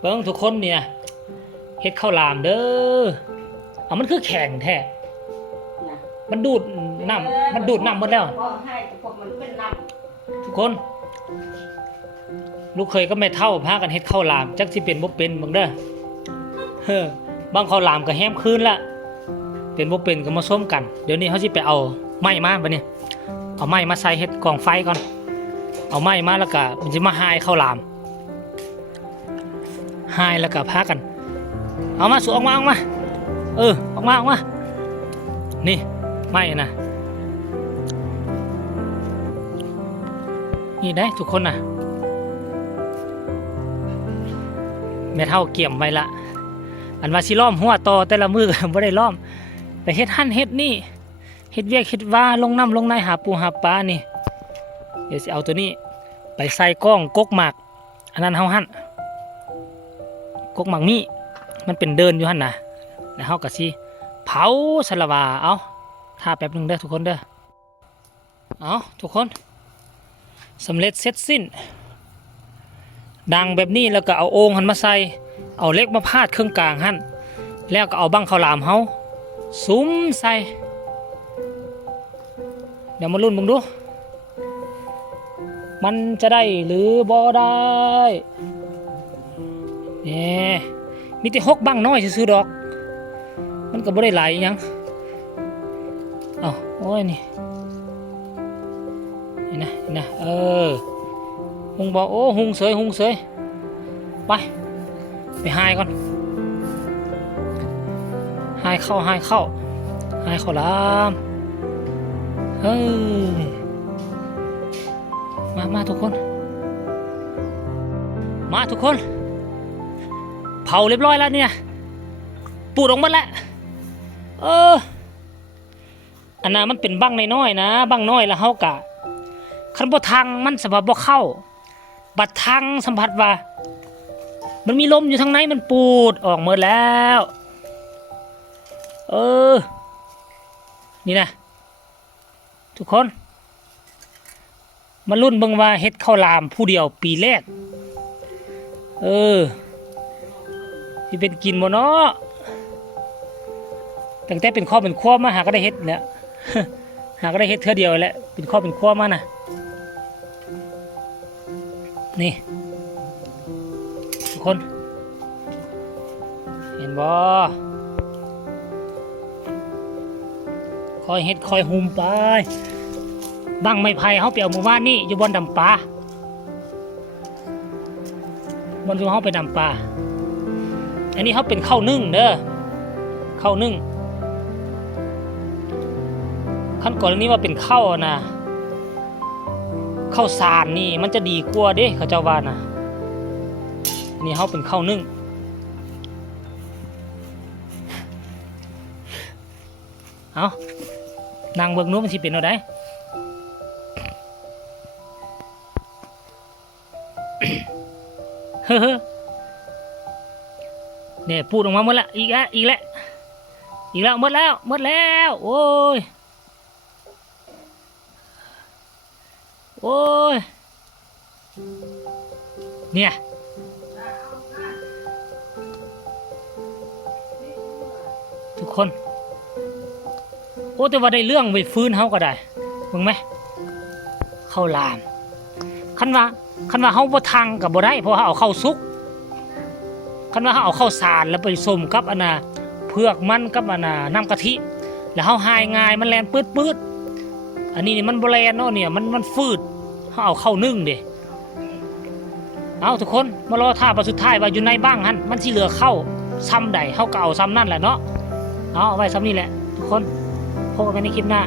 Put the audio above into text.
เบิ่งทุกคนเนี่ยเฮ็ดข้าวหลามเด้อเอามันคือแข็งแท้มันดูดน้ำมันดูดน้ำหมดแล้วทุกคนลูกเคยก็ไม่เท่าพากันเฮ็ดข้าวหลามจักสิเป็นบ่เป็นบังเด้อบางข้าวหลามก็แฮมคืนละเป็นบ่เป็นก็มาส้มกันเดี๋ยวนี้เขาสิไปเอาไม้มาบัดนี้เอาไม้มาใส่เฮ็ดกองไฟก่อนเอาไม้มาแล้วก็มันสิมาหายข้าวหลามหายแล้วก็พากันเอามาสู่ออกมาออกมาออกมานี่ไม้นะนี่ได้ทุกคนนะแม่เฒ่าเกี่ยมไว้ละอันว่าสิล้อมหัวต่อแต่ละมือก็บ่ได้ล้อมไปเฮ็ดหั่นเฮ็ดนี่เฮ็ดเวียกเฮ็ดว่าลงน้ำลงในหาปูหาปลานี่เดี๋ยวสิเอาตัวนี้ไปใส่กล้องกกหมากอันนั้นเฮาหั่นกกหมากมีมันเป็นเดินอยู่หั่นน่ะแล้วเฮาก็สิเผาสละวาเอาท่าแป๊บนึงเด้อทุกคนเด้อเอาทุกคนสำเร็จเสร็จสิ้นดังแบบนี้แล้วก็เอาโอ่งหันมาใส่เอาเหล็กมาพาดเครื่องกลางหั่นแล้วก็เอาบังข้าวหลามเฮาซุ้มใส่เดี๋ยวมาลุ้นมึงดูมันจะได้หรือบ่ได้นี่มีแต่6บังน้อยซื่อๆดอกมันก็บ่ได้หลายหยังเอาโอ้ยนี่นะหุงบ่โอ้หุงเสยไปหายก่อนหายเข้าลามมาทุกคนเผาเรียบร้อยแล้วเนี่ยปูดออกมาแล้วอันนั้นมันเป็นบังน้อยๆนะบังน้อยแล้วเฮากะคันบ่ทางมันสัมผัสบ่เข้าบัดทางสัมผัสว่ามันมีลมอยู่ทางในมันปูดออกหมดแล้วนี่นะทุกคนมาลุ้นเบิ่งว่าเฮ็ดข้าวหลามผู้เดียวปีแรกสิเป็นกินบ่เนาะตั้งแต่เป็นครอบเป็นครัวมาหาก็ได้เฮ็ดแล้ว หาก็ได้เฮ็ดเทื่อเดียวแหละเป็นครอบเป็นครัวมาน่ะนี่ทุกคนเห็นบ่คอยเฮ็ดคอยหุ่มไปบังไม้ไผ่เฮาไปเอาหมู่บ้านนี่อยู่บนดำปลาบนที่เฮาไปดำปลาอันนี้เฮาเป็นข้าวนึ่งเด้อข้าวนึ่งขั้นก่อนนี้ว่าเป็นข้าวนะข้าวสารนี่มันจะดีกว่าเด้เขาเจ้าว่านะนี่เฮาเป็นข้าวนึ่งเอานางเบิ่งนู้นมันสิเป็นเอาได้ เนี่ยพูดออกมาหมดละอีกแล้วหมดแล้วโอ้ยเนี่ยทุกคนโอ้แต่ว่าได้เรื่องไปฟื้นเฮาก็ได้มึงไหมข้าวหลามคันว่าเฮาบ่ทางกับบ่ได้เพราะเอาข้าวสุกคันว่าเฮาเอาข้าวสารแล้วไปส้มกับอันน่ะเผือกมันกับอันน่ะน้ำกะทิแล้วเฮาหายง่ายมันแล่นปืดอันนี้นี่มันบ่แล่นเนาะเนี่ยมันฟืดเฮาเอาข้าวนึ่งเด้เอาทุกคนมารอท่าประสุดท้ายว่าอยู่ในบ้างหั่นมันสิเหลือข้าวซ้ำใดเฮาก็เอาซ้ำนั่นแหละเนาะเอาไว้ซ้ำนี่แหละทุกคนพบกันในคลิปหน้า